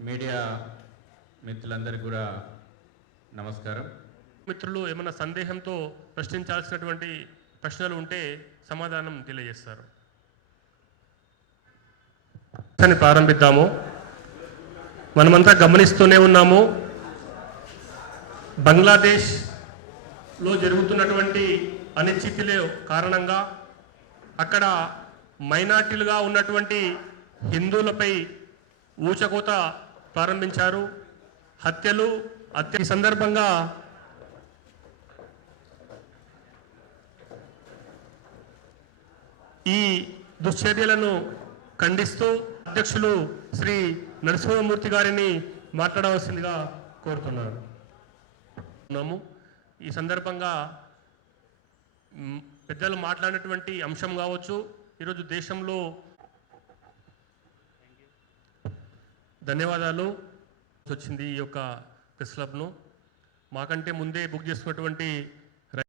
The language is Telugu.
మీడియా మిత్రులందరికీ కూడా నమస్కారం. మిత్రులు ఏమైనా సందేహంతో ప్రశ్నించాల్సినటువంటి ప్రశ్నలు ఉంటే సమాధానం తెలియజేస్తారు. ప్రారంభిద్దాము. మనమంతా గమనిస్తూనే ఉన్నాము, బంగ్లాదేశ్లో జరుగుతున్నటువంటి అనిశ్చితుల కారణంగా అక్కడ మైనార్టీలుగా ఉన్నటువంటి హిందువులపై ఊచకోత ప్రారంభించారు. హత్యలు ఈ సందర్భంగా ఈ దుశ్చర్యలను ఖండిస్తూ అధ్యక్షులు శ్రీ నరసింహమూర్తి గారిని మాట్లాడవలసిందిగా కోరుతున్నాను. ఈ సందర్భంగా పెద్దలు మాట్లాడినటువంటి అంశం కావచ్చు, ఈరోజు దేశంలో ధన్యవాదాలు వచ్చింది. ఈ యొక్క ప్రెస్ క్లబ్ను మాకంటే ముందే బుక్ చేసుకున్నటువంటి